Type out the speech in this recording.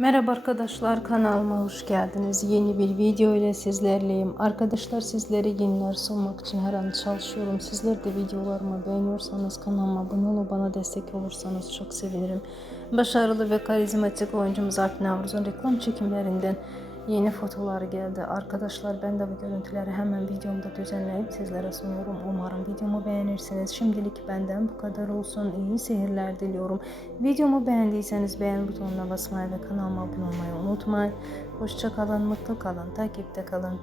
Merhaba arkadaşlar kanalıma hoş geldiniz. Yeni bir video ile sizlerleyim. Arkadaşlar sizlere yeniler sunmak için her an çalışıyorum. Sizler de videolarımı beğeniyorsanız kanalıma abone olup bana destek olursanız çok sevinirim. Başarılı ve karizmatik oyuncumuz Alp Navruz'un reklam çekimlerinden yeni fotoğrafları geldi. Arkadaşlar ben de bu görüntüleri hemen videomda düzenleyip sizlere sunuyorum. Umarım videomu beğenirsiniz. Şimdilik benden bu kadar olsun. İyi seyirler diliyorum. Videomu beğendiyseniz beğen butonuna basmayı ve kanalıma abone olmayı unutmayın. Hoşça kalın, mutlu kalın, takipte kalın.